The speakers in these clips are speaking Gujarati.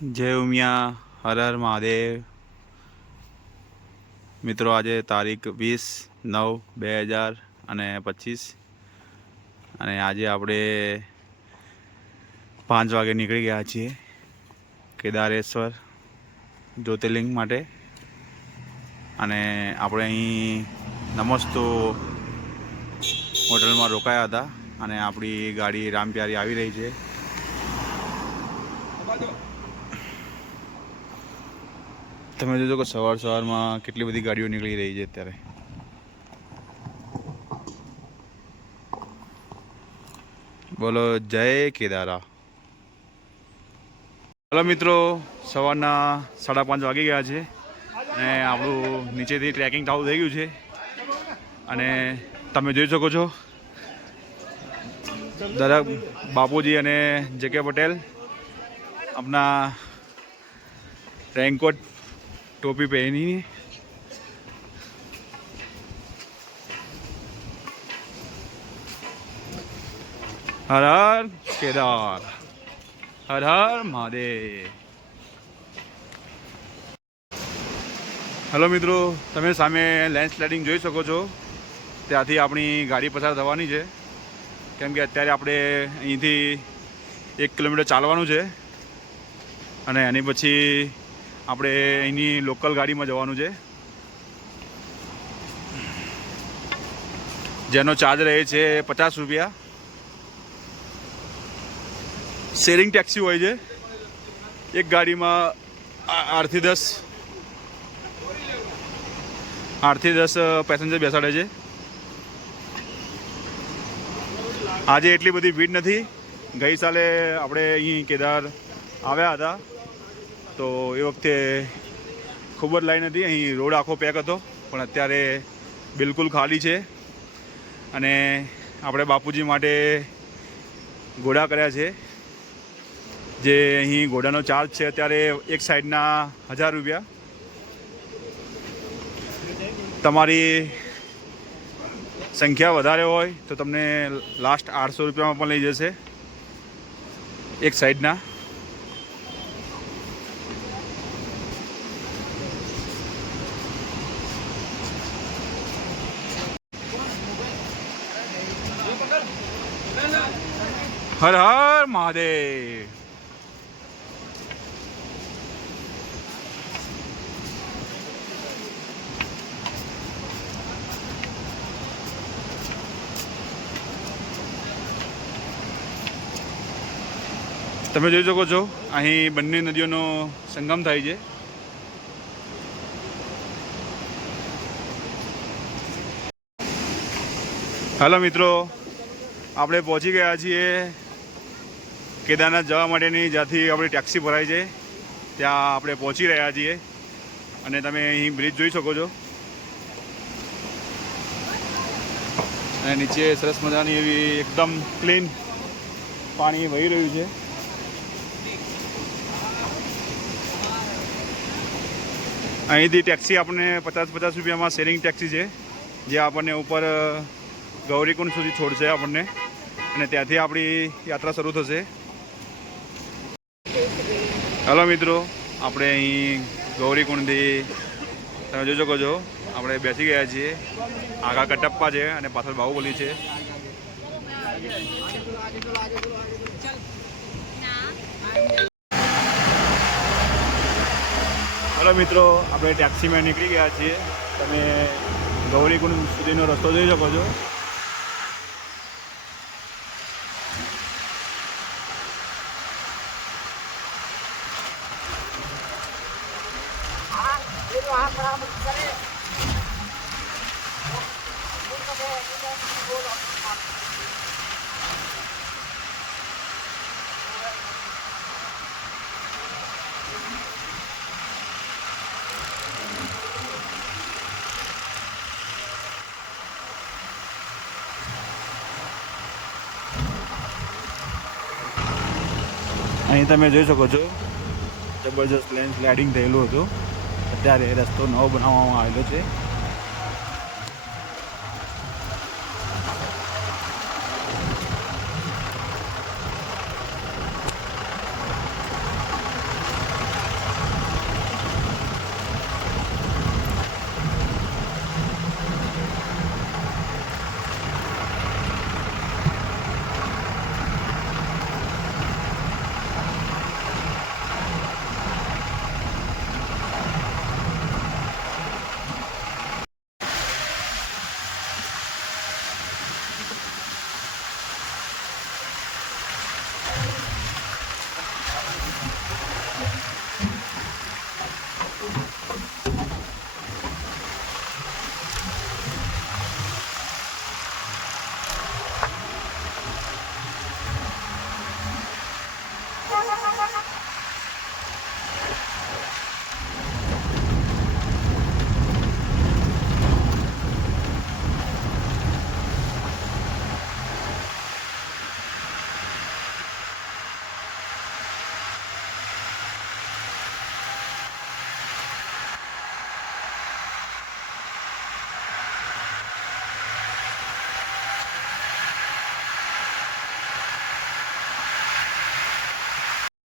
જય ઉમિયા, હર હર મહાદેવ. મિત્રો, આજે તારીખ 20/9/2025 અને આજે આપણે 5 વાગે નીકળી ગયા છીએ કેદારેશ્વર જ્યોતિર્લિંગ માટે. અને આપણે અહીં નમસ્તો હોટલમાં રોકાયા હતા અને આપણી ગાડી રામપ્યારી આવી રહી છે. તમે જોજો કે સવારમાં કેટલી બધી ગાડીઓ નીકળી રહી છે અત્યારે. બોલો જય કેદારા. હલો મિત્રો, સવારના 5:30 વાગી ગયા છે અને આપણું નીચેથી ટ્રેકિંગ ચાલુ થઈ ગયું છે. અને તમે જોઈ શકો છો દરેક બાપુજી અને જે.કે. પટેલ આપના રેનકોટ टोपी पहनी है. हर हर केदार, हर हर महादेव. हेलो મિત્રો, તમે સામે લેન્ડ સ્લાઇડિંગ જોઈ શકો છો. ત્યાંથી આપણી ગાડી પસાર થવાની છે, કેમ કે અત્યારે આપણે અહીંથી 1 કિલોમીટર ચાલવાનું છે અને એની પછી આપણે અહીંની લોકલ ગાડીમાં જવાનું છે, જેનો ચાર્જ રહે છે 50 રૂપિયા. શેરિંગ ટેક્સી હોય છે. એક ગાડીમાં 8 થી 10 પેસેન્જર બેસાડે છે. આજે એટલી બધી ભીડ નથી. ગઈ સાલે આપણે અહીં કેદાર આવ્યા હતા તો એ વખતે ખૂબ જ લાઈન હતી. અહીં રોડ આખો પેક હતો, પણ અત્યારે બિલકુલ ખાલી છે. અને આપણે બાપુજી માટે ઘોડા કર્યા છે, જે અહીં ઘોડાનો ચાર્જ છે અત્યારે એક સાઈડના 1000 રૂપિયા. તમારી સંખ્યા વધારે હોય તો તમને લાસ્ટ 800 રૂપિયામાં પણ લઈ જશે એક સાઈડના. हर हर महादेव. તમે જોઈ શકો છો અહીં બંને નદીઓનો સંગમ થાય છે. હાલો મિત્રો, આપણે પહોંચી ગયા છીએ કેદારનાથ જવા માટેની જ્યાંથી આપણી ટેક્સી ભરાય છે ત્યાં આપણે પહોંચી રહ્યા છીએ. અને તમે અહીં બ્રિજ જોઈ શકો છો અને નીચે સરસ મજાની એવી એકદમ ક્લીન પાણી વહી રહ્યું છે. અહીંથી ટેક્સી આપણને 50 રૂપિયામાં શેરિંગ ટેક્સી છે, જે આપણને ઉપર ગૌરીકુંડ સુધી છોડશે આપણને, અને ત્યાંથી આપણી યાત્રા શરૂ થશે. હલો મિત્રો, આપણે અહીં ગૌરીકુંડથી તમે જોઈ શકો છો આપણે બેસી ગયા છીએ. આગળ કટપ્પા છે અને પાછળ બાહુબલી છે. હલો મિત્રો, આપણે ટેક્સીમાં નીકળી ગયા છીએ. તમે ગૌરીકુંડ સુધીનો રસ્તો જોઈ શકો છો. અહીં તમે જોઈ શકો છો જબરજસ્ત લેન્ડ સ્લાઇડિંગ થયેલું હતું. અત્યારે રસ્તો નવો બનાવવામાં આવેલો છે.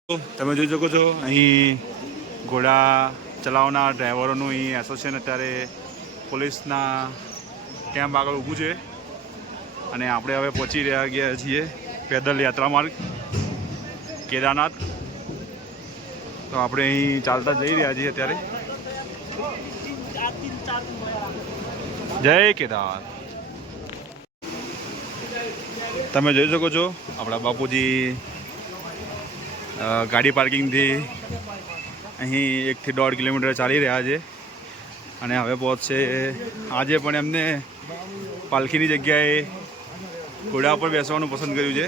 તમે જોઈ શકો છો અહીં ઘોડા ચલાવનાર ડ્રાઈવરોનું અહીં એસોસિએશન અત્યારે પોલીસના કેમ્પ આગળ ઊભું છે અને આપણે હવે પહોંચી ગયા છીએ પેદલ યાત્રા માર્ગ કેદારનાથ. તો આપણે અહીં ચાલતા જઈ રહ્યા છીએ અત્યારે. જય કેદાર. તમે જોઈ શકો છો આપણા બાપુજી ગાડી પાર્કિંગથી અહીં 1 થી 1.5 કિલોમીટર ચાલી રહ્યા છે અને હવે પહોંચશે. આજે પણ એમને પાલખીની જગ્યાએ ઘોડા પર બેસવાનું પસંદ કર્યું છે,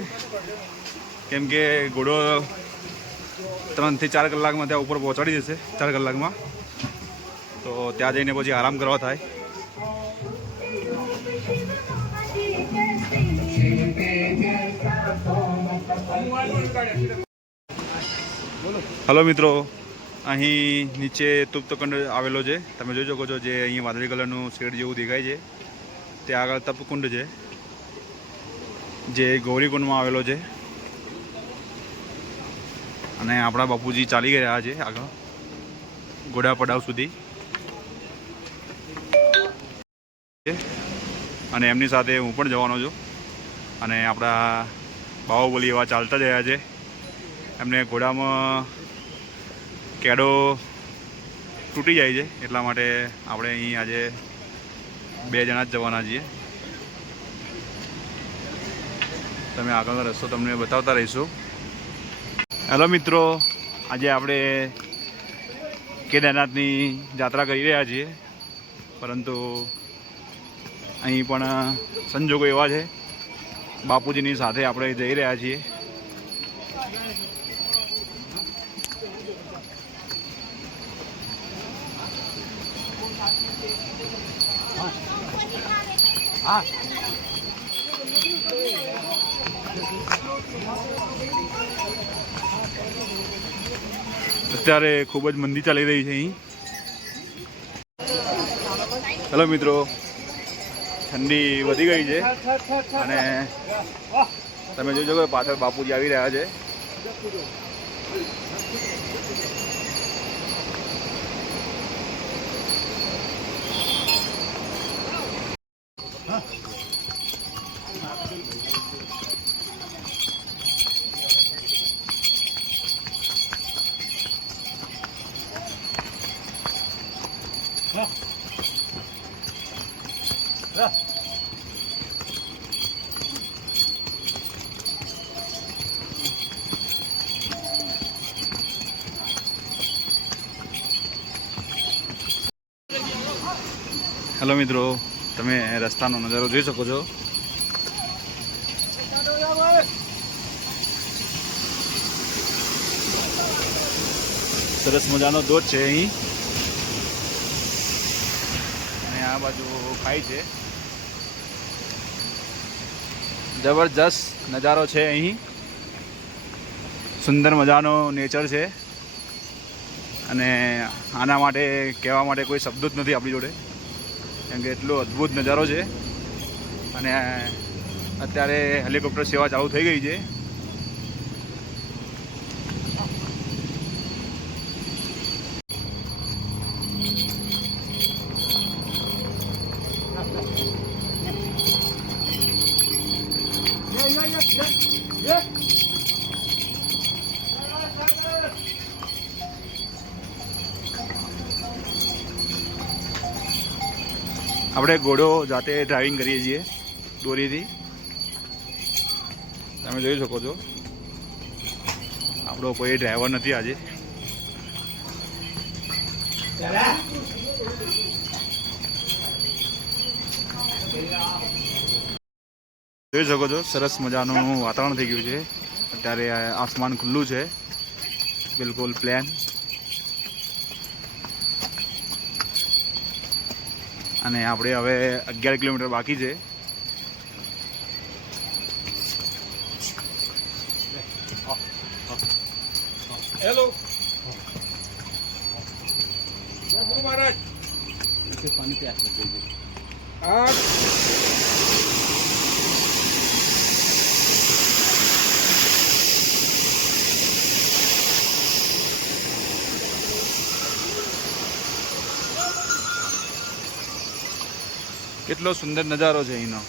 કેમ કે ઘોડો 3 થી 4 કલાકમાં ત્યાં ઉપર પહોંચાડી દેશે. 4 કલાકમાં તો ત્યાં જઈને પછી આરામ કરવા થાય. હલો મિત્રો, અહીં નીચે તપકુંડ આવેલો છે. તમે જોઈ શકો છો જે અહીં વાદળી કલરનું શેડ જેવું દેખાય છે ત્યાં આગળ તપકુંડ છે જે ગૌરીકુંડમાં આવેલો છે. અને આપણા બાપુજી ચાલી ગયા છે આગળ ઘોડા પડાવ સુધી અને એમની સાથે હું પણ જવાનો છું. અને આપણા બાહુબલી એવા ચાલતા જ રહ્યા છે. એમને ઘોડામાં કેડો તૂટી જાય છે એટલા માટે આપણે અહીં આજે 2 જણા જ જવાના છીએ. તમે આગળનો રસ્તો તમને બતાવતા રહીશું. હેલો મિત્રો, આજે આપણે કેદારનાથની યાત્રા કરી રહ્યા છીએ, પરંતુ અહીં પણ સંજોગો એવા છે બાપુજીની સાથે આપણે જઈ રહ્યા છીએ. અત્યારે ખૂબ જ મંદી ચાલી રહી છે અહીં. હેલો મિત્રો, ઠંડી વધી ગઈ છે અને તમે જોઈ શકો પાછળ બાપુજી આવી રહ્યા છે. હેલો મિત્રો, તમે રસ્તાનો નજારો જોઈ શકો છો. સરસ મજાનો ધોધ છે અહીં અને આ બાજુ ખાઈ છે. જબરજસ્ત નજારો છે અહીં. સુંદર મજાનો નેચર છે અને આના માટે કહેવા માટે કોઈ શબ્દો જ નથી આપણી જોડે, કેમ કે એટલો અદ્ભુત નજારો છે. અને અત્યારે હેલિકોપ્ટર સેવા ચાલુ થઈ ગઈ છે. આપણે ઘોડો જાતે ડ્રાઇવિંગ કરીએ છીએ દોરીથી. તમે જોઈ શકો છો આપણો કોઈ ડ્રાઈવર નથી આજે. જોઈ શકો છો સરસ મજાનું વાતાવરણ થઈ ગયું છે. અત્યારે આસમાન ખુલ્લું છે, બિલકુલ પ્લેન. અને આપણે હવે 11 કિલોમીટર બાકી છે. હેલો મહારાજ, પાણી પ્યાસ લગી ગઈ. કેટલો સુંદર નજારો છે અહીંનો.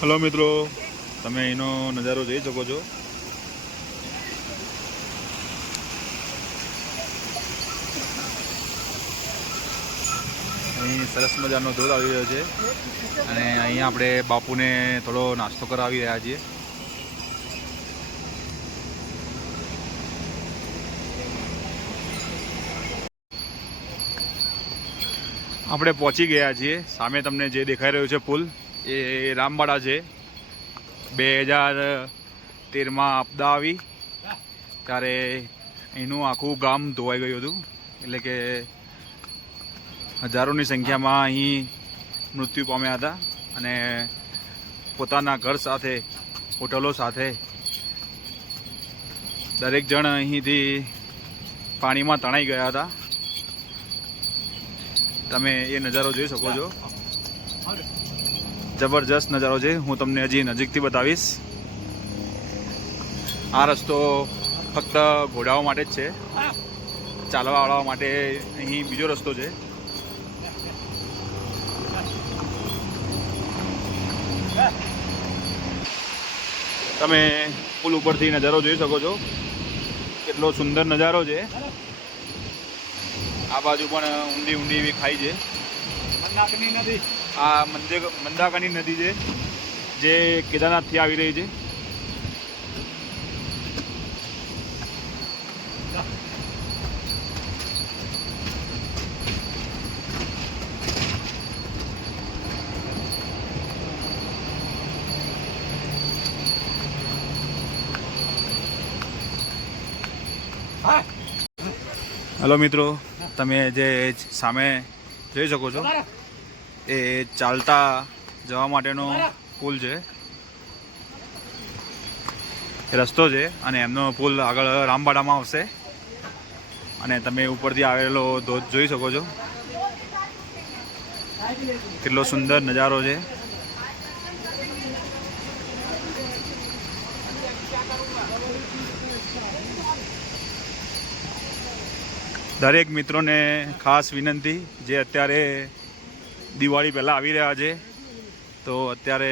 હલો મિત્રો, તમે એનો નજારો જોઈ શકો છો. અહીં સરસ મજાનો ધોધ આવી રહ્યો છે અને અહીંયા આપણે બાપુને થોડો નાસ્તો કરાવી રહ્યા છીએ. આપણે પહોંચી ગયા છીએ. સામે તમને જે દેખાઈ રહ્યું છે પુલ, એ રામબાડા છે. 2013માં આપદા આવી ત્યારે એનું આખું ગામ ધોવાઈ ગયું હતું. એટલે કે હજારોની સંખ્યામાં અહીં મૃત્યુ પામ્યા હતા અને પોતાના ઘર સાથે, હોટલો સાથે દરેક જણ અહીંથી પાણીમાં તણાઈ ગયા હતા. તમે એ નજારો જોઈ શકો છો. જબરજસ્ત નજારો છે. હું તમને હજી નજીકથી બતાવીશ. આ રસ્તો ફક્ત ઘોડાઓ માટે જ છે. ચાલવાવાળાઓ માટે અહીં બીજો રસ્તો છે. તમે પુલ ઉપરથી નજારો જોઈ શકો છો. કેટલો સુંદર નજારો છે. આ બાજુ પણ ઊંડી ઊંડી એવી ખાઈ છે. આ મંદાકની નદી છે જે કેદારનાથથી આવી રહી છે. હલો મિત્રો, તમે જે સામે જોઈ શકો છો એ ચાલતા જવા માટેનો પુલ છે, રસ્તો છે. અને એમનો પુલ આગળ રામબાડામાં આવશે અને તમે ઉપરથી આવેલો ધોધ જોઈ શકો છો. કેટલો સુંદર નજારો છે. દરેક મિત્રોને ખાસ વિનંતી, જે અત્યારે દિવાળી પહેલાં આવી રહ્યા છે, તો અત્યારે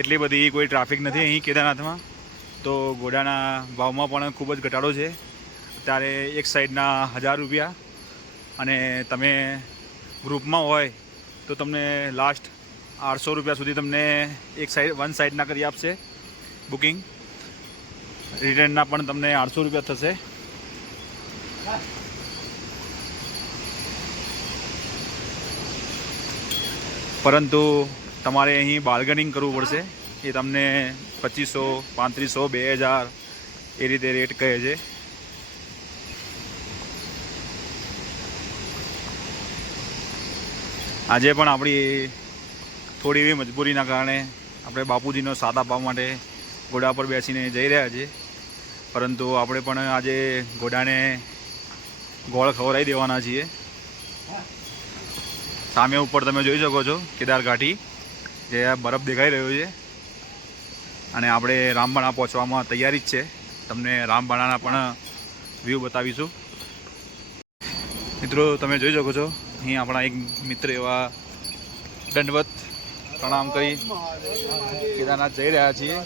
એટલી બધી કોઈ ટ્રાફિક નથી અહીં કેદારનાથમાં. તો ઘોડાના ભાવમાં પણ ખૂબ જ ઘટાડો છે. અત્યારે એક સાઈડના 1000 રૂપિયા, અને તમે ગ્રુપમાં હોય તો તમને લાસ્ટ 800 રૂપિયા સુધી તમને વન સાઈડના કરી આપશે બુકિંગ. રિટર્નના પણ તમને 800 રૂપિયા થશે. પરંતુ તમારે અહીં બાર્ગેનિંગ કરવું પડશે. એ તમને 2500, 3500, 2000 એ રીતે રેટ કહે છે. આજે પણ આપણી થોડી એવી મજબૂરીના કારણે આપણે બાપુજીનો સાથ આપવા માટે ઘોડા પર બેસીને જઈ રહ્યા છીએ. પરંતુ આપણે પણ આજે ઘોડાને ગોળ ખવડાવી દેવાના છીએ. સામે ઉપર તમે જોઈ શકો છો કેદાર ઘાટી, જે બરફ દેખાઈ રહ્યો છે. અને આપણે રામબાણા પહોંચવામાં તૈયારી જ છે. તમને રામબાણાના પણ વ્યૂ બતાવીશું. મિત્રો, તમે જોઈ શકો છો અહીં આપણા એક મિત્ર એવા દંડવત પ્રણામ કરી કેદારનાથ જઈ રહ્યા છીએ.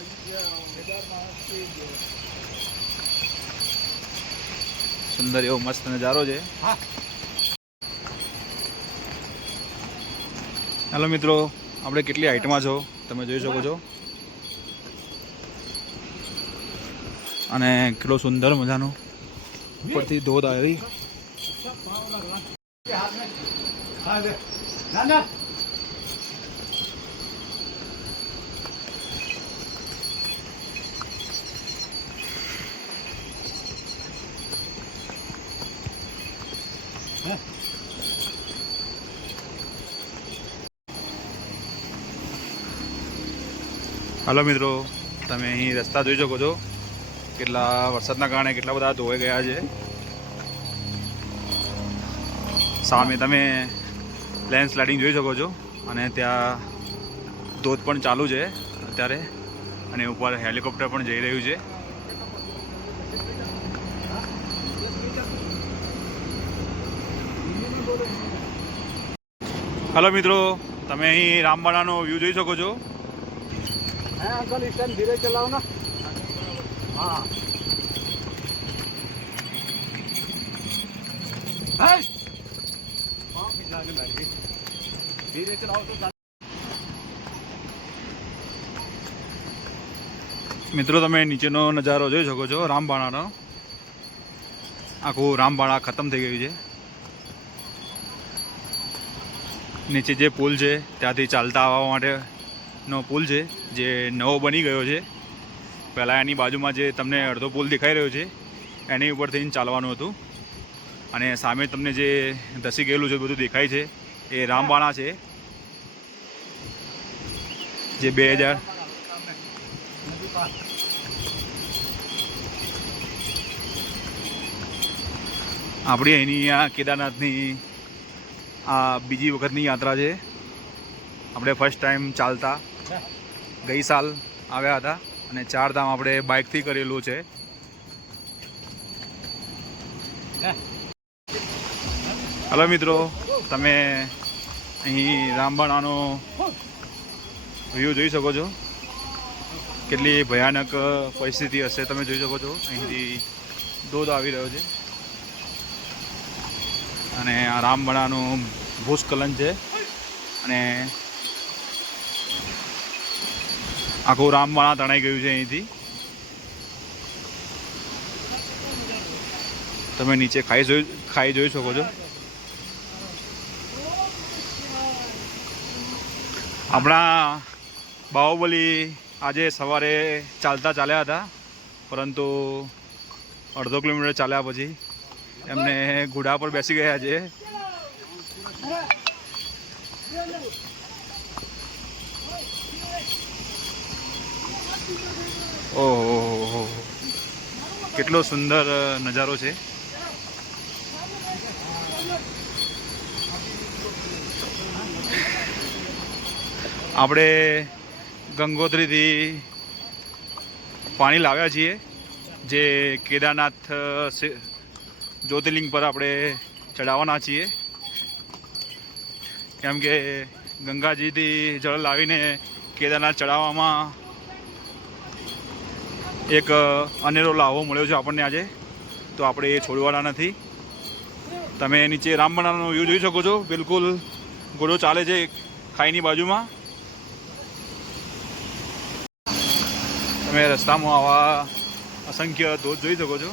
સુંદર એવો મસ્ત નજારો છે. હેલો મિત્રો, આપણે કેટલી હાઈટમાં છો તમે જોઈ શકો છો. અને કેટલો સુંદર મજાનો ઉપરથી ધોધ આવી. હાલો મિત્રો, તમે અહીં રસ્તા જોઈ શકો છો. કેટલા વરસાદના કારણે કેટલા બધા ધોવાઈ ગયા છે. સામે તમે લેન્ડ સ્લાઇડિંગ જોઈ શકો છો અને ત્યાં ધોધ પણ ચાલુ છે અત્યારે અને ઉપર હેલિકોપ્ટર પણ જઈ રહ્યું છે. હલો મિત્રો, તમે અહીં રામબાણાનો વ્યૂ જોઈ શકો છો. अंकल इस टाइम धीरे चलाओ ना. हाँ धीरे चलाओ तो. મિત્રો તમે નીચેનો નજારો જોઈ શકો છો રામબાણાનો. આખું રામબાણા ખતમ થઈ ગયું છે. નીચે જે પુલ છે ત્યાંથી ચાલતા આવવા માટેનો પુલ છે જે નવો બની ગયો છે. પહેલાં એની બાજુમાં જે તમને અડધો પુલ દેખાઈ રહ્યો છે એની ઉપરથી ચાલવાનું હતું અને સામે તમને જે ધસી ગયેલું છે બધું દેખાય છે એ રામબાણા છે જે 2000 આપણી અહીંની આ કેદારનાથની આ બીજી વખતની યાત્રા છે. આપણે ફર્સ્ટ ટાઈમ ચાલતા ગઈ સાલ આવ્યા હતા અને 4 ધામ આપણે બાઇકથી કરેલું છે. હલો મિત્રો, તમે અહીં રામબાણાનો વ્યૂ જોઈ શકો છો. કેટલી ભયાનક પરિસ્થિતિ હશે તમે જોઈ શકો છો. અહીંથી ધોધ આવી રહ્યો છે અને આ રામબાણાનું ભૂસ્ખલન છે અને આખું રામબાણા તણાઈ ગયું છે. અહીંથી તમે નીચે ખાઈ જોઈ શકો છો. આપણા બાહુબલી આજે સવારે ચાલ્યા હતા પરંતુ અડધો કિલોમીટર ચાલ્યા પછી એમને ઘોડા પર બેસી ગયા છે. ઓહો, કેટલો સુંદર નજારો છે. આપણે ગંગોત્રીથી પાણી લાવ્યા છીએ જે કેદારનાથ જ્યોતિર્લિંગ પર આપણે ચડાવવાના છીએ કેમ કે ગંગાજીથી જળ લાવીને કેદારનાથ ચડાવવામાં એક અનેરો લાવો મળ્યો છે આપણને આજે, તો આપણે એ છોડવાના નથી. તમે નીચે રામબાણાનો વ્યૂ જોઈ શકો છો. બિલકુલ ઘોડો ચાલે છે ખાઈની બાજુમાં. તમે રસ્તામાં આવા અસંખ્ય ધોધ જોઈ શકો છો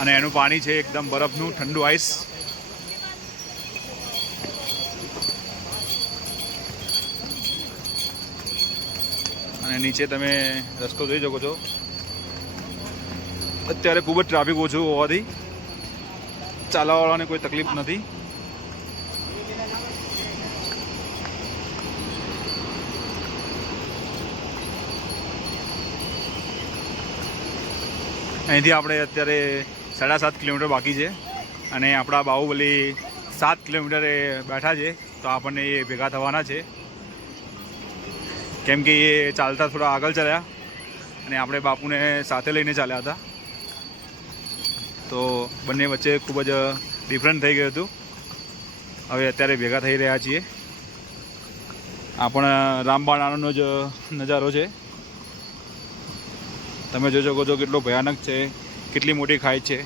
અને એનું પાણી છે એકદમ બરફનું ઠંડુ આઈસ. અને નીચે તમે રસ્તો જોઈ શકો છો. અત્યારે ખૂબ જ ટ્રાફિક ઓછું હોવાથી ચાલવાવાળાને કોઈ તકલીફ નથી. અહીંથી આપણે અત્યારે 7.5 કિલોમીટર બાકી છે અને આપણા બાહુબલી 7 કિલોમીટરે બેઠા છે, તો આપણને એ ભેગા થવાના છે કેમ કે એ ચાલતા થોડા આગળ ચાલ્યા અને આપણે બાપુને સાથે લઈને ચાલ્યા હતા, તો બંને વચ્ચે ખૂબ જ ડિફરન્ટ થઈ ગયું હતું. હવે અત્યારે ભેગા થઈ રહ્યા છીએ. આ પણ રામબાણાનો જ નજારો છે. તમે જોઈ શકો છો કેટલો ભયાનક છે, કેટલી મોટી ખાઈ છે.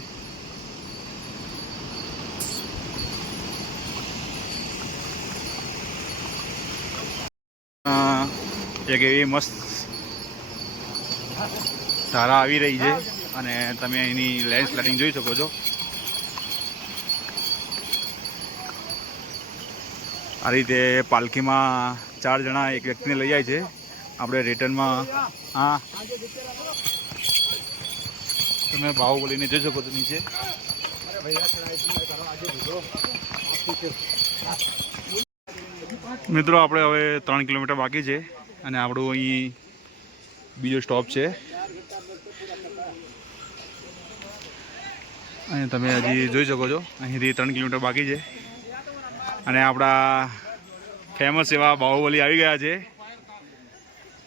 એક એવી મસ્ત ધારા આવી રહી છે અને તમે એની લેન્ડ સ્લાઇડિંગ જોઈ શકો છો. આ રીતે પાલખીમાં 4 જણા એક વ્યક્તિને લઈ જાય છે. આપણે રિટર્નમાં હા તમે બાહુબલીને જોઈ શકો છો નીચે. મિત્રો આપણે હવે 3 કિલોમીટર બાકી છે અને આપણું અહીં બીજો સ્ટોપ છે. અને તમે હજી જોઈ શકો છો અહીંથી 3 કિલોમીટર બાકી છે અને આપણા ફેમસ એવા બાહુબલી આવી ગયા છે.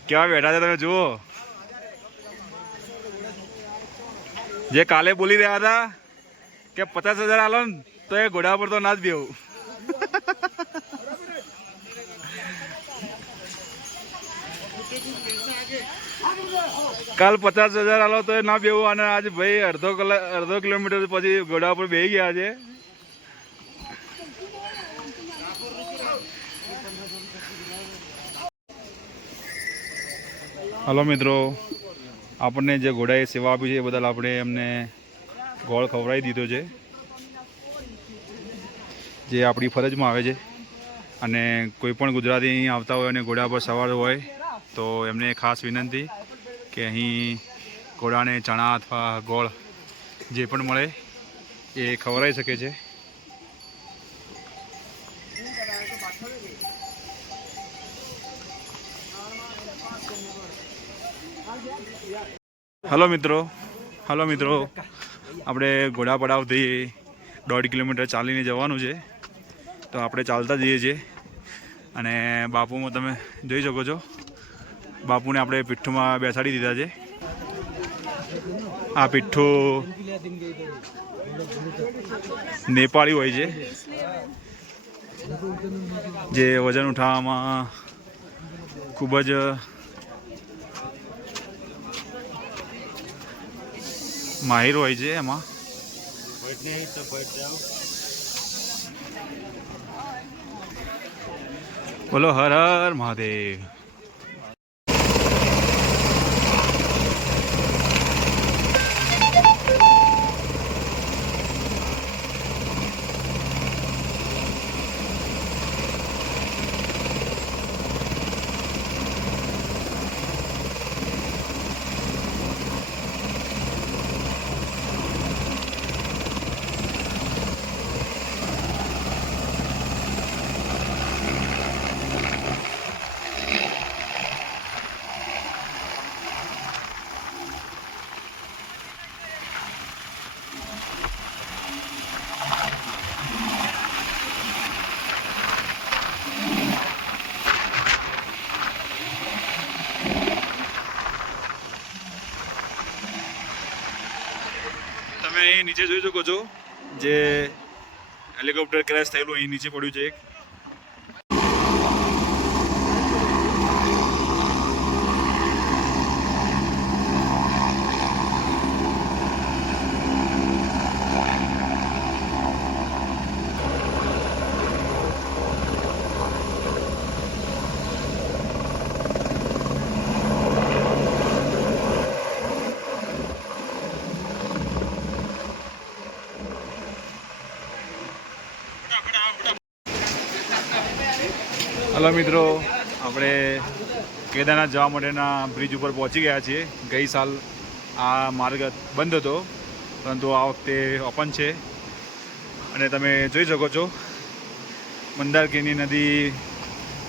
કેવા બેઠા છે તમે જુઓ. જે કાલે બોલી રહ્યા હતા કે 50,000 આલો ને તો એ ઘોડા પર તો ના જ બેવું. કાલ 50,000 આલો તો ના બેવું અને આજે ભાઈ અડધો કિલોમીટર પછી ઘોડા પર બેસી ગયા છે. હલો મિત્રો, આપણને જે ઘોડાએ સેવા આપી છે એ બદલ આપણે એમને ગોળ ખવડાવી દીધો છે, જે આપણી ફરજમાં આવે છે. અને કોઈ પણ ગુજરાતી અહીં આવતા હોય અને ઘોડા પર સવાર હોય તો એમને ખાસ વિનંતી કે અહીં ઘોડાને ચણા અથવા ગોળ જે પણ મળે એ ખવડાવી શકે છે. હલો મિત્રો, આપણે ઘોડા પડાવથી 1.5 કિલોમીટર ચાલીને જવાનું છે, તો આપણે ચાલતા જઈએ છીએ. અને બાપુમાં તમે જોઈ શકો છો, બાપુને આપણે પીઠ્ઠુમાં બેસાડી દીધા છે. આ પીઠ્ઠું નેપાળી હોય છે, જે વજન ઉઠાવવામાં ખૂબ જ માહિર હોય છે. એમાં બોલો હર હર મહાદેવ. તમે અહીં નીચે જોઈ શકો છો, જે હેલિકોપ્ટર ક્રેશ થયેલું અહીં નીચે પડ્યું છે. હલો મિત્રો, આપણે કેદારનાથ જવા માટેના બ્રિજ ઉપર પહોંચી ગયા છીએ. ગઈ સાલ આ માર્ગ બંધ હતો, પરંતુ આ વખતે ઓપન છે. અને તમે જોઈ શકો છો, મંદારકીની નદી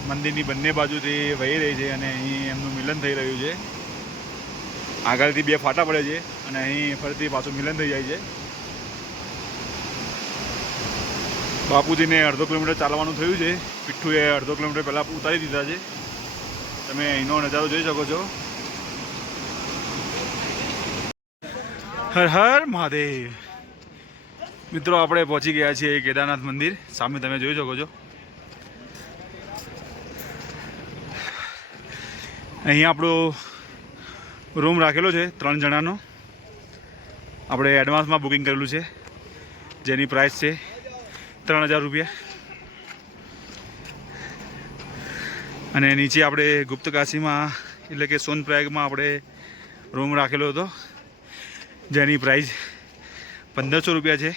મંદિરની બંને બાજુથી વહી રહી છે અને અહીં એમનું મિલન થઈ રહ્યું છે. આગળથી 2 ફાટા પડે છે અને અહીં ફરીથી પાછું મિલન થઈ જાય છે. બાપુજીને 1/2 કિલોમીટર ચાલવાનું થયું છે. પીઠ્ઠુએ 1/2 કિલોમીટર પહેલાં ઉતારી દીધા છે. તમે અહીંનો નજારો જોઈ શકો છો. હર હર મહાદેવ. મિત્રો, આપણે પહોંચી ગયા છીએ કેદારનાથ મંદિર. સામે તમે જોઈ શકો છો. અહીં આપણો રૂમ રાખેલો છે 3 જણાનો. આપણે એડવાન્સમાં બુકિંગ કરેલું છે, જેની પ્રાઇસ છે 3,000 રૂપિયા. અને નીચે આપણે ગુપ્તકાશીમાં એટલે કે સોનપ્રયાગમાં આપણે રૂમ રાખેલો હતો, જેની પ્રાઇસ 1,500 રૂપિયા છે.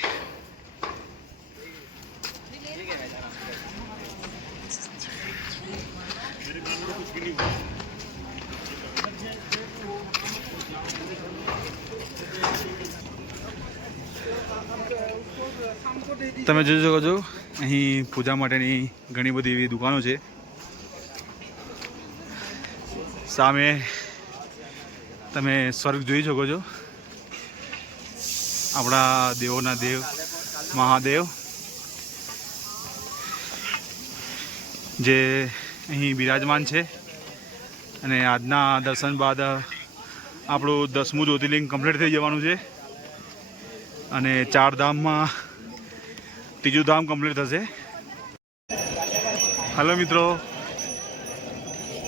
તમે જોઈ શકો છો, અહીં પૂજા માટેની ઘણી બધી એવી દુકાનો છે. સામે તમે સ્વર્ગ જોઈ શકો છો. આપણા દેવોના દેવ મહાદેવ જે અહીં બિરાજમાન છે. અને આજના દર્શન બાદ આપણું 10મું જ્યોતિર્લિંગ કમ્પ્લીટ થઈ જવાનું છે અને 4 ધામમાં ત્રીજું ધામ કમ્પ્લીટ થશે. હલો મિત્રો,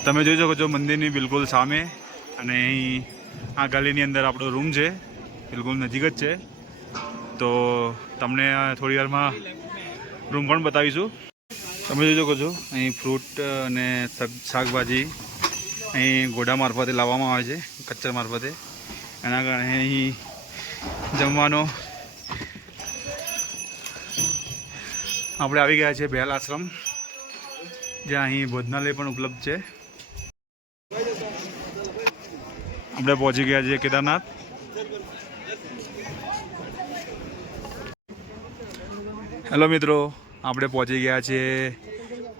તમે જોઈ શકો છો મંદિરની બિલકુલ સામે અને અહીં આ ગલીની અંદર આપણો રૂમ છે, બિલકુલ નજીક જ છે. તો તમને થોડી વારમાં રૂમ પણ બતાવીશું. તમે જોઈ શકો છો અહીં ફ્રૂટ અને શાકભાજી અહીં ઘોડા મારફતે લાવવામાં આવે છે, કચ્ચર મારફતે. એના કારણે અહીં જમવાનો આપણે આવી ગયા છે બેલ આશ્રમ, જ્યાં અહીં ભોજનાલય પણ ઉપલબ્ધ છે. આપણે પહોંચી ગયા છીએ કેદારનાથ. હેલો મિત્રો, આપણે પહોંચી ગયા છીએ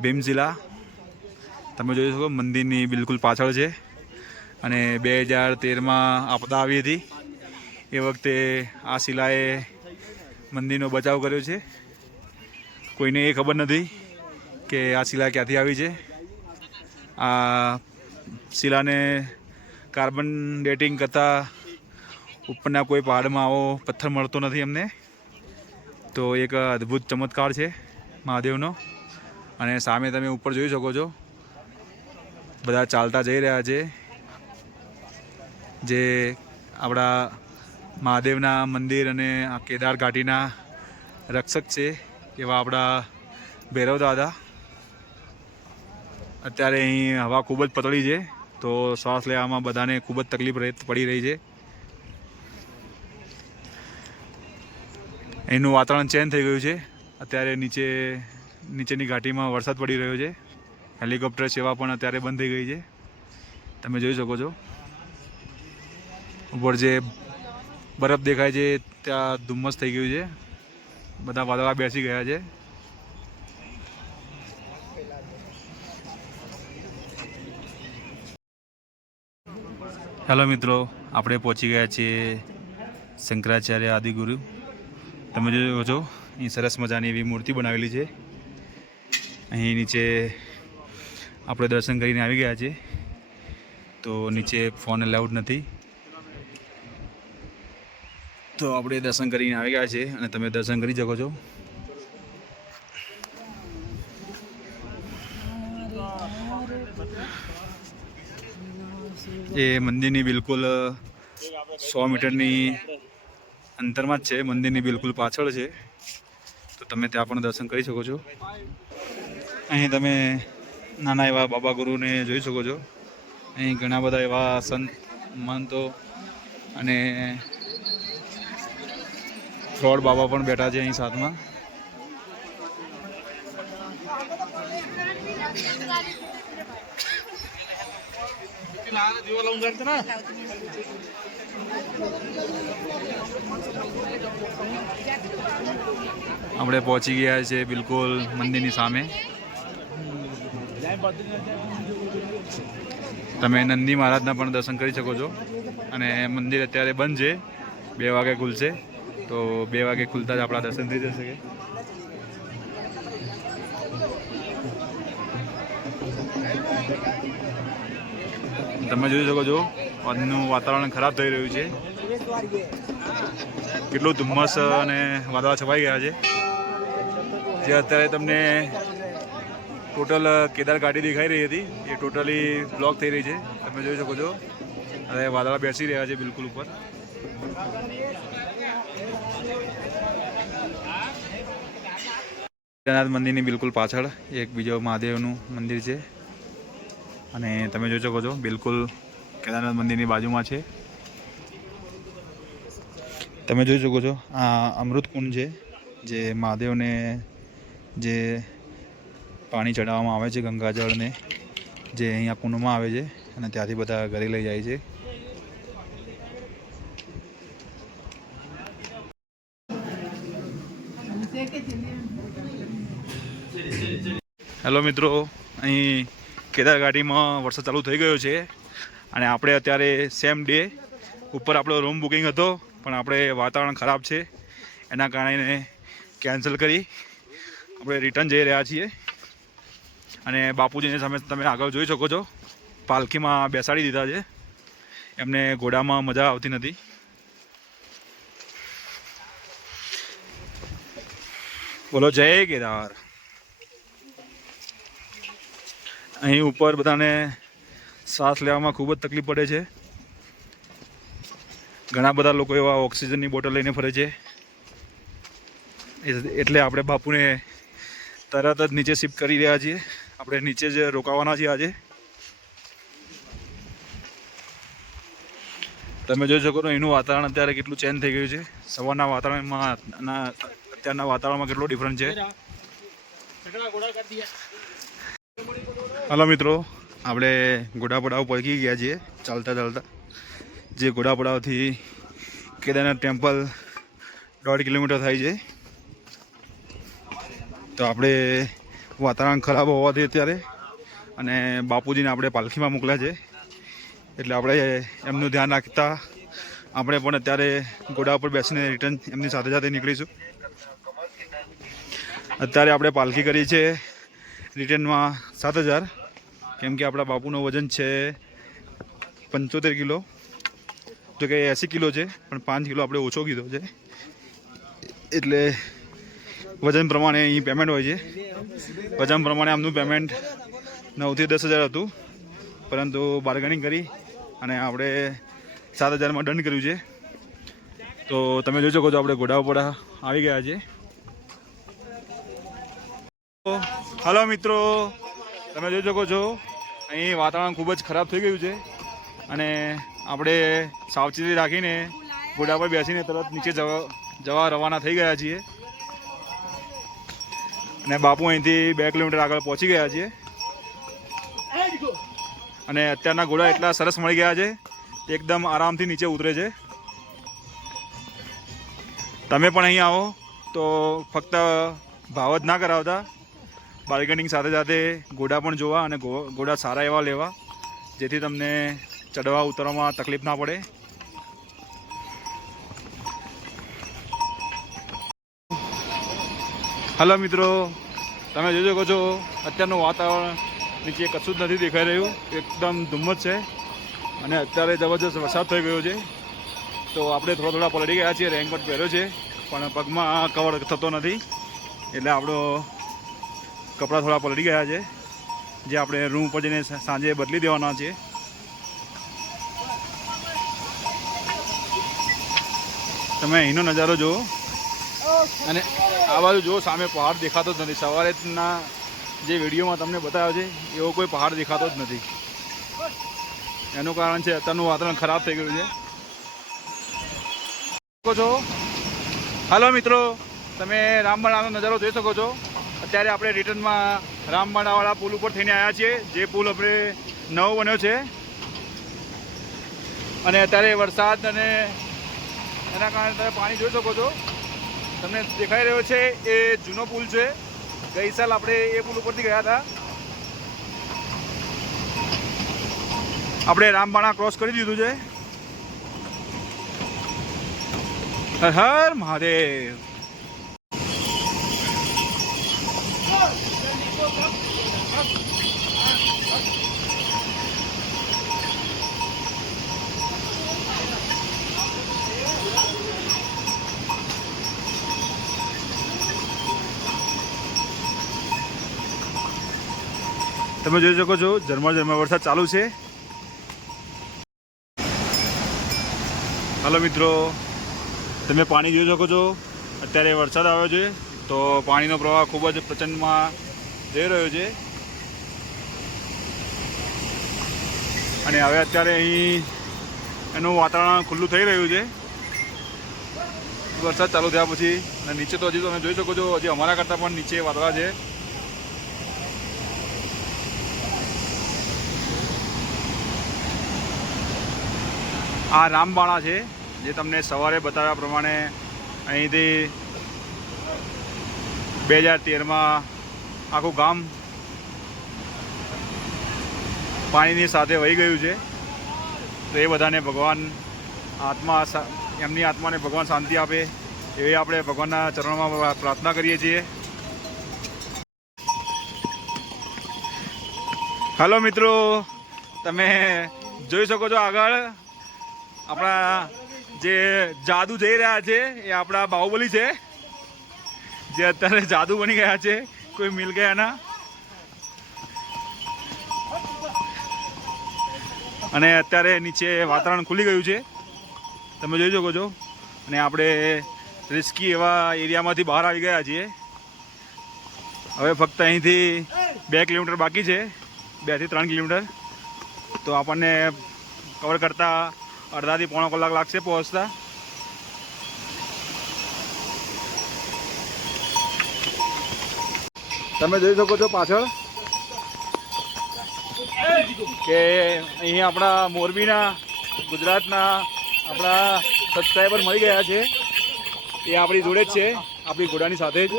ભીમશિલા. તમે જોઈ શકો મંદિરની બિલકુલ પાછળ છે. અને 2013માં આપદા આવી હતી, એ વખતે આ શિલાએ મંદિરનો બચાવ કર્યો છે. કોઈને એ ખબર નથી કે આ શિલા ક્યાંથી આવી છે. આ શિલાને કાર્બન ડેટિંગ કરતાં ઉપરના કોઈ પહાડમાં આવો પથ્થર મળતો નથી અમને. તો એક અદ્ભુત ચમત્કાર છે મહાદેવનો. અને સામે તમે ઉપર જોઈ શકો છો બધા ચાલતા જઈ રહ્યા છે, જે આપણા મહાદેવના મંદિર અને આ કેદાર ઘાટીના રક્ષક છે એવા આપણા ભૈરવ દાદા. અત્યારે અહીં હવા ખૂબ જ પતળી છે, તો શ્વાસ લેવામાં બધાને ખૂબ જ તકલીફ પડી રહી છે. એનું વાતાવરણ ચેન્જ થઈ ગયું છે. અત્યારે નીચેની ઘાટીમાં વરસાદ પડી રહ્યો છે. હેલિકોપ્ટર સેવા પણ અત્યારે બંધ થઈ ગઈ છે. તમે જોઈ શકો છો ઉપર જે બરફ દેખાય છે ત્યાં ધુમ્મસ થઈ ગયું છે, બધા વાદળા બેસી ગયા છે. હેલો મિત્રો, આપણે પહોંચી ગયા છીએ શંકરાચાર્ય આદિગુરુ. તમે જોઈ શકો છો અહીં સરસ મજાની એવી મૂર્તિ બનાવેલી છે. અહીં નીચે આપણે દર્શન કરીને આવી ગયા છીએ. તો નીચે ફોન અલાઉડ નથી, તો આપણે દર્શન કરીને આવી ગયા છીએ અને તમે દર્શન કરી શકો છો. એ મંદિરની બિલકુલ 100 મીટરની અંતરમાં જ છે, મંદિરની બિલકુલ પાછળ છે. તો તમે ત્યાં પણ દર્શન કરી શકો છો. અહીં તમે નાના એવા બાબા ગુરુને જોઈ શકો છો. અહીં ઘણા બધા એવા સંત મહંતો અને ફ્રોડ બાબા પણ બેઠા છે અહીં સાથમાં. આપણે પહોંચી ગયા છે બિલકુલ મંદિરની સામે. તમે નંદી મહારાજના પણ દર્શન કરી શકો છો. અને મંદિર અત્યારે બંધ છે, 2 વાગે ખુલશે. તો 2 વાગે ખુલતા જ આપણા દર્શન થઈ જશે. તમે જોઈ શકો છો આજનું વાતાવરણ ખરાબ થઈ રહ્યું છે. કેટલું ધુમ્મસ અને વાદળા છવાઈ ગયા છે, જે અત્યારે તમને ટોટલ કેદાર ઘાટી દેખાઈ રહી હતી એ ટોટલી બ્લોક થઈ રહી છે. તમે જોઈ શકો છો હવે વાદળા બેસી રહ્યા છે બિલકુલ ઉપર. કેદારનાથ મંદિરની બિલકુલ પાછળ એક બીજો મહાદેવનું મંદિર છે અને તમે જોઈ શકો છો બિલકુલ કેદારનાથ મંદિરની બાજુમાં છે. તમે જોઈ શકો છો આ અમૃત કુંડ છે, જે મહાદેવને જે પાણી ચડાવવામાં આવે છે, ગંગાજળને જે અહીંયા કુંડમાં આવે છે અને ત્યાંથી બધા ઘરે લઈ જાય છે. હેલો મિત્રો, અહીં કેદાર ઘાટીમાં વરસાદ ચાલુ થઈ ગયો છે અને આપણે અત્યારે સેમ ડે ઉપર આપણો રૂમ બુકિંગ હતો પણ આપણે વાતાવરણ ખરાબ છે એના કારણે કેન્સલ કરી આપણે રિટર્ન જઈ રહ્યા છીએ. અને બાપુજીની સામે તમે આગળ જોઈ શકો છો, પાલખીમાં બેસાડી દીધા છે. એમને ઘોડામાં મજા આવતી નથી. બોલો જય કેદાર. અહીં ઉપર બધાને શ્વાસ લેવામાં ખૂબ જ તકલીફ પડે છે. ઘણા બધા લોકો એવા ઓક્સિજનની બોટલ લઈને ફરે છે. એટલે આપણે બાપુને તરત જ નીચે શિફ્ટ કરી રહ્યા છીએ. આપણે નીચે જ રોકાવાના છીએ આજે. તમે જોઈ શકો છો એનું વાતાવરણ અત્યારે કેટલું ચેન્જ થઈ ગયું છે. સવારના વાતાવરણમાં અત્યારના વાતાવરણમાં કેટલો ડિફરન્સ છે. હાલો મિત્રો, આપણે ઘોડાપડાવ પહોંચી ગયા છીએ ચાલતા ચાલતા. જે ઘોડાપડાવથી કેદારનાથ ટેમ્પલ 1.5 કિલોમીટર થાય છે. તો આપણે વાતાવરણ ખરાબ હોવાથી અત્યારે અને બાપુજીને આપણે પાલખીમાં મોકલ્યા છે, એટલે આપણે એમનું ધ્યાન રાખતા આપણે પણ અત્યારે ઘોડા ઉપર બેસીને રિટર્ન એમની સાથે સાથે નીકળીશું. અત્યારે આપણે પાલખી કરી છે રિટર્નમાં 7,000, કેમ કે આપણા બાપુનું વજન છે 75 કિલો, જો કે 80 કિલો છે, પણ 5 કિલો આપણે ઓછો કીધો છે. એટલે વજન પ્રમાણે અહીં પેમેન્ટ હોય છે. વજન પ્રમાણે આમનું પેમેન્ટ 9,000 થી 10,000 હતું, પરંતુ બાર્ગેનિંગ કરી અને આપણે 7,000માં ડન કર્યું છે. તો તમે જોઈ શકો છો આપણે ઘોડાપડા આવી ગયા છે. હલો મિત્રો, તમે જોઈ શકો છો અહીં વાતાવરણ ખૂબ જ ખરાબ થઈ ગયું છે અને આપણે સાવચેતી રાખીને ઘોડા પર બેસીને તરત નીચે જવા રવાના થઈ ગયા છીએ. અને બાપુ અહીંથી 2 કિલોમીટર આગળ પહોંચી ગયા છીએ. અને અત્યારના ઘોડા એટલા સરસ મળી ગયા છે, એકદમ આરામથી નીચે ઉતરે છે. તમે પણ અહીં આવો તો ફક્ત ભાવ જ ના કરાવતા, બાર્ગેનિંગ સાથે સાથે ઘોડા પણ જોવા અને ઘોડા સારા એવા લેવા, જેથી તમને ચડવા ઉતરવામાં તકલીફ ના પડે. હલો મિત્રો, તમે જોઈ શકો છો અત્યારનું વાતાવરણ નીચે કશું જ નથી દેખાઈ રહ્યું, એકદમ ધુમ્મસ છે અને અત્યારે જબરજસ્ત વરસાદ થઈ ગયો છે. તો આપણે થોડા પલળી ગયા છીએ. રેઇનકોટ પહેર્યો છે પણ પગમાં કવર થતો નથી, એટલે આપણો કપડાં થોડા પલળી ગયા છે, જે આપણે રૂમ ઉપર જઈને સાંજે બદલી દેવાના છે. તમે અહીંનો નજારો જુઓ અને આ બાજુ જુઓ, સામે પહાડ દેખાતો જ નથી. સવારેના જે વિડીયોમાં તમને બતાવ્યો છે એવો કોઈ પહાડ દેખાતો જ નથી. એનું કારણ છે અત્યારનું વાતાવરણ ખરાબ થઈ ગયું છે. છો હાલો મિત્રો, તમે રામબાણાનો નજારો જોઈ શકો છો. અત્યારે આપણે રિટર્નમાં રામબાણાવાળા પુલ ઉપર થઈને આવ્યા છીએ, જે પુલ આપણે નવો બન્યો છે. અને અત્યારે વરસાદ અને એના કારણે તમે પાણી જોઈ શકો છો. તમને દેખાઈ રહ્યો છે એ જૂનો પુલ છે. ગઈ સાલ આપણે એ પુલ ઉપરથી ગયા હતા. આપણે રામબાણા ક્રોસ કરી દીધું છે. હર હર મહાદેવ. તમે જોઈ શકો છો ઝરમર વરસાદ ચાલુ છે. હાલો મિત્રો, તમે પાણી જોઈ શકો છો. અત્યારે વરસાદ આવ્યો છે તો પાણીનો પ્રવાહ ખૂબ જ પ્રચંડમાં જઈ રહ્યો છે. અને હવે અત્યારે અહીં એનું વાતાવરણ ખુલ્લું થઈ રહ્યું છે વરસાદ ચાલુ થયા પછી. અને નીચે તો હજી તમે જોઈ શકો છો, હજી અમારા કરતાં પણ નીચે વાદળા છે. આ રામબાણા છે, જે તમને સવારે બતાવ્યા પ્રમાણે અહીંથી 2013માં આખું ગામ પાણીની સાથે વહી ગયું છે. તો એ બધાને ભગવાન આત્મા એમની આત્માને ભગવાન શાંતિ આપે એવી આપણે ભગવાનના ચરણોમાં પ્રાર્થના કરીએ છીએ. હાલો મિત્રો, તમે જોઈ શકો છો આગળ આપણા જે જાદુ જઈ રહ્યા છે એ આપણા બાહુબલી છે, જે અત્યારે જાદુ બની ગયા છે, કોઈ મિલ ગયા ના. અને અત્યારે નીચે વાતાવરણ ખુલી ગયું છે, તમે જોઈ શકો છો. અને આપણે રિસ્કી એવા એરિયામાંથી બહાર આવી ગયા છીએ. હવે ફક્ત અહીંથી 2 કિલોમીટર બાકી છે, 2 થી 3 કિલોમીટર. તો આપણને કવર કરતા અડધાથી પોણો કલાક લાગશે પહોંચતા. તમે જોઈ શકો છો પાછળ કે અહીં આપણા મોરબીના ગુજરાતના આપણા સબસ્ક્રાઈબર મળી ગયા છે. એ આપણી જોડે જ છે, આપણી ઘોડાની સાથે જ.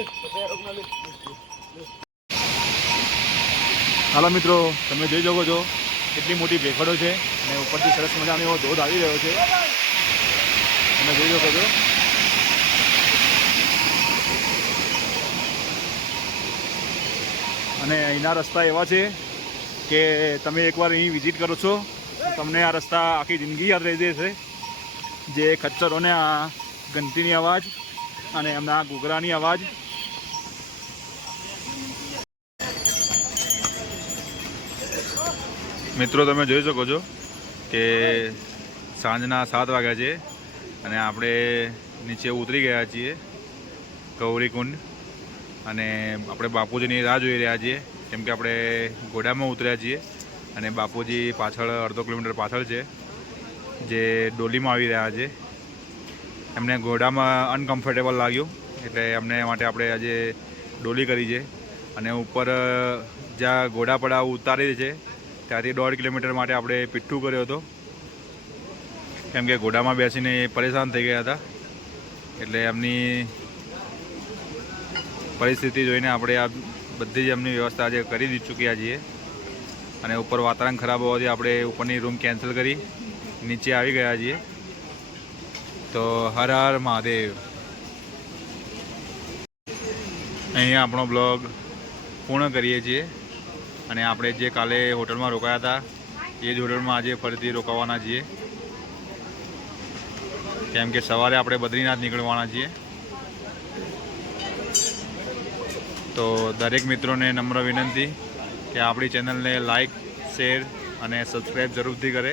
હાલો મિત્રો, તમે જોઈ શકો છો કેટલી મોટી ભેખડો છે અને ઉપરથી સરસ મજાનો એવો ધોધ આવી રહ્યો છે, તમે જોઈ શકો છો. અને અહીંના રસ્તા એવા છે કે તમે એકવાર અહીં વિઝિટ કરો છો તો તમને આ રસ્તા આખી જિંદગી યાદ રહી જશે. જે ખચ્ચરોને આ ઘંટીની અવાજ અને એમના ઘૂઘરાની અવાજ. મિત્રો તમે જોઈ શકો છો કે સાંજના 7 વાગ્યા છે અને આપણે નીચે ઉતરી ગયા છીએ ગૌરીકુંડ. અને આપણે બાપુજીની રાહ જોઈ રહ્યા છીએ, કેમ કે આપણે ઘોડામાં ઉતર્યા છીએ અને બાપુજી પાછળ અડધો કિલોમીટર પાછળ છે, જે ડોલીમાં આવી રહ્યા છે. એમને ઘોડામાં અનકમ્ફર્ટેબલ લાગ્યું એટલે એમને માટે આપણે આજે ડોલી કરી છે. અને ઉપર જ્યાં ઘોડા પડાવ ઉતારી છે ત્યાંથી 1.5 કિલોમીટર માટે આપણે પીઠ્ઠું કર્યો હતો, કેમ કે ઘોડામાં બેસીને પરેશાન થઈ ગયા હતા. એટલે એમની પરિસ્થિતિ જોઈને આપણે આ બધી જ એમની વ્યવસ્થા આજે કરી ચૂક્યા છીએ. અને ઉપર વાતાવરણ ખરાબ હોવાથી આપણે ઉપરની રૂમ કેન્સલ કરી નીચે આવી ગયા છીએ. તો હર હર મહાદેવ. અહીંયા આપણો બ્લોગ પૂર્ણ કરીએ છીએ. અને આપણે જે કાલે હોટલમાં રોકાયા હતા એ જ હોટલમાં આજે ફરીથી રોકાવાના છીએ, કેમ કે સવારે આપણે બદ્રીનાથ નીકળવાના છીએ. તો દરેક મિત્રોને નમ્ર વિનંતી કે આપણી ચેનલને લાઈક, શેર અને સબસ્ક્રાઈબ જરૂરથી કરે.